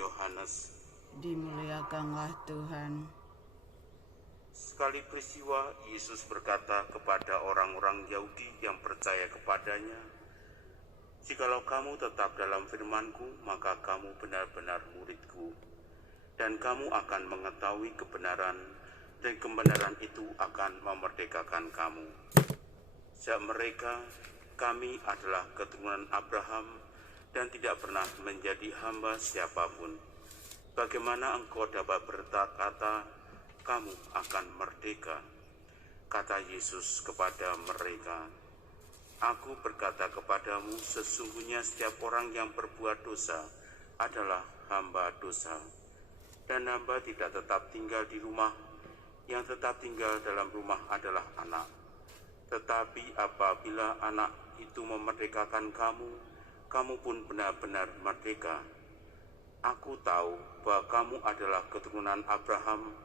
Yohanes. Dimuliakanlah Tuhan. Sekali peristiwa, Yesus berkata kepada orang-orang Yahudi yang percaya kepadanya, "Jikalau kamu tetap dalam firman-Ku, maka kamu benar-benar murid-Ku, dan kamu akan mengetahui kebenaran, dan kebenaran itu akan memerdekakan kamu." Jawab mereka, "Kami adalah keturunan Abraham dan tidak pernah menjadi hamba siapapun. Bagaimana engkau dapat berkata, kamu akan merdeka?" Kata Yesus kepada mereka, "Aku berkata kepadamu, sesungguhnya setiap orang yang berbuat dosa adalah hamba dosa. Dan hamba tidak tetap tinggal di rumah, yang tetap tinggal dalam rumah adalah anak. Tetapi apabila anak itu memerdekakan kamu, kamu pun benar-benar merdeka. Aku tahu bahwa kamu adalah keturunan Abraham,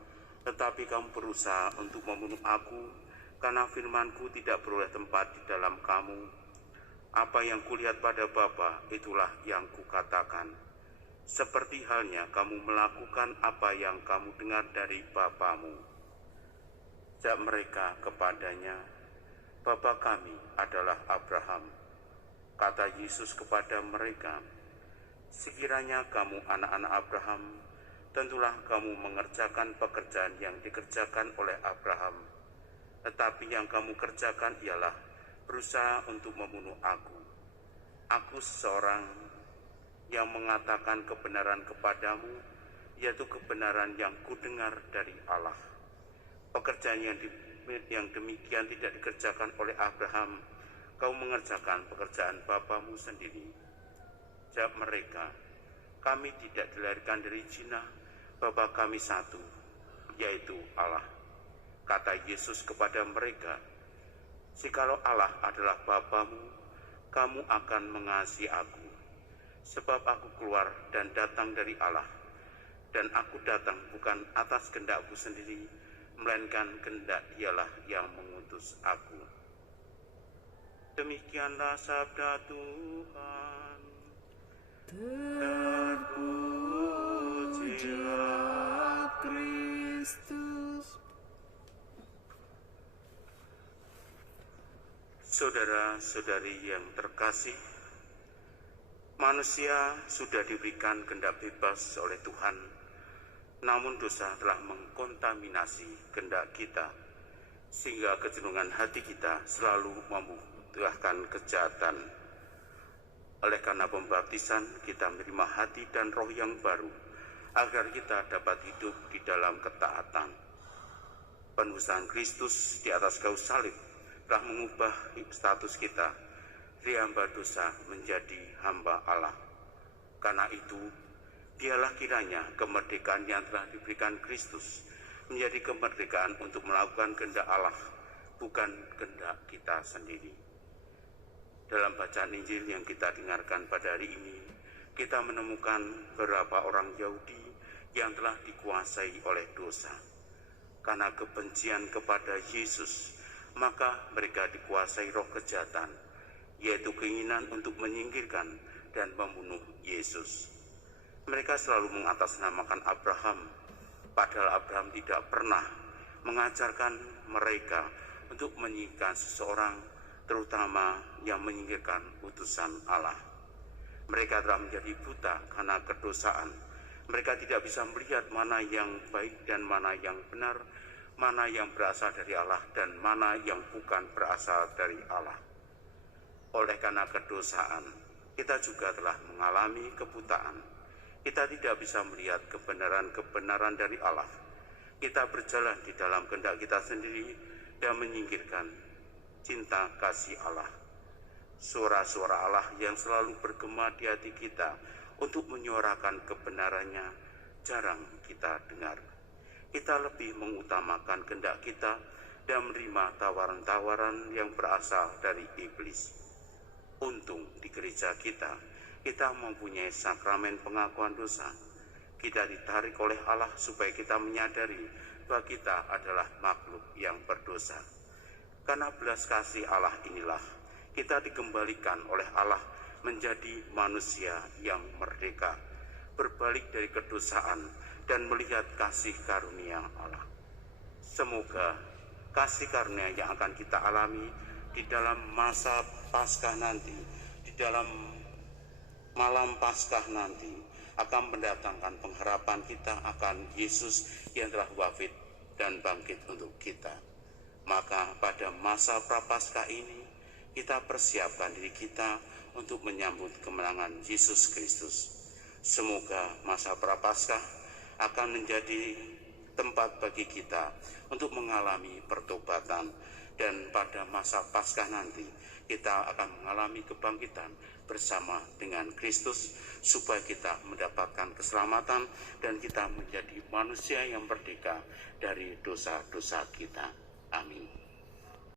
tetapi kamu berusaha untuk membunuh aku, karena firman-Ku tidak beroleh tempat di dalam kamu. Apa yang kulihat pada Bapa, itulah yang kukatakan. Seperti halnya kamu melakukan apa yang kamu dengar dari bapamu." Jawab mereka kepadanya, "Bapa kami adalah Abraham." Kata Yesus kepada mereka, "Sekiranya kamu anak-anak Abraham, tentulah kamu mengerjakan pekerjaan yang dikerjakan oleh Abraham. Tetapi yang kamu kerjakan ialah berusaha untuk membunuh aku. Aku seorang yang mengatakan kebenaran kepadamu, yaitu kebenaran yang kudengar dari Allah. Pekerjaan yang demikian tidak dikerjakan oleh Abraham. Kau mengerjakan pekerjaan bapamu sendiri." Jawab mereka, "Kami tidak dilahirkan dari zina, Bapa kami satu, yaitu Allah." Kata Yesus kepada mereka, "Jikalau Allah adalah Bapamu, kamu akan mengasihi aku, sebab aku keluar dan datang dari Allah, dan aku datang bukan atas kehendakku sendiri, melainkan kehendak Dialah yang mengutus aku." Demikianlah sabda Tuhan. Terpujilah Kristus. Saudara-saudari yang terkasih, manusia sudah diberikan kehendak bebas oleh Tuhan, namun dosa telah mengkontaminasi kehendak kita, sehingga kecenderungan hati kita selalu membutuhkan kejahatan. Oleh karena pembaptisan, kita menerima hati dan roh yang baru, agar kita dapat hidup di dalam ketaatan. Penebusan Kristus di atas kayu salib telah mengubah status kita dari hamba dosa menjadi hamba Allah. Karena itu, biarlah kiranya kemerdekaan yang telah diberikan Kristus menjadi kemerdekaan untuk melakukan kehendak Allah, bukan kehendak kita sendiri. Dalam bacaan Injil yang kita dengarkan pada hari ini, kita menemukan beberapa orang Yahudi yang telah dikuasai oleh dosa. Karena kebencian kepada Yesus, maka mereka dikuasai roh kejahatan, yaitu keinginan untuk menyingkirkan dan membunuh Yesus. Mereka selalu mengatasnamakan Abraham, padahal Abraham tidak pernah mengajarkan mereka untuk menyingkirkan seseorang, terutama yang menyingkirkan utusan Allah. Mereka telah menjadi buta karena kedosaan. Mereka tidak bisa melihat mana yang baik dan mana yang benar, mana yang berasal dari Allah dan mana yang bukan berasal dari Allah. Oleh karena kedosaan, kita juga telah mengalami kebutaan. Kita tidak bisa melihat kebenaran-kebenaran dari Allah. Kita berjalan di dalam kehendak kita sendiri dan menyingkirkan cinta kasih Allah. Suara-suara Allah yang selalu bergema di hati kita untuk menyuarakan kebenarannya jarang kita dengar. Kita lebih mengutamakan kehendak kita dan menerima tawaran-tawaran yang berasal dari iblis. Untung di gereja kita mempunyai sakramen pengakuan dosa. Kita ditarik oleh Allah supaya kita menyadari bahwa kita adalah makhluk yang berdosa. Karena belas kasih Allah inilah kita dikembalikan oleh Allah menjadi manusia yang merdeka. berbalik dari kedosaan dan melihat kasih karunia Allah. Semoga kasih karunia yang akan kita alami di dalam masa Paskah nanti, di dalam malam Paskah nanti, akan mendatangkan pengharapan kita akan Yesus yang telah wafat dan bangkit untuk kita. Maka pada masa Prapaskah ini, kita persiapkan diri kita untuk menyambut kemenangan Yesus Kristus. Semoga masa Prapaskah akan menjadi tempat bagi kita untuk mengalami pertobatan, dan pada masa Paskah nanti kita akan mengalami kebangkitan bersama dengan Kristus, supaya kita mendapatkan keselamatan dan kita menjadi manusia yang merdeka dari dosa-dosa kita. Amin.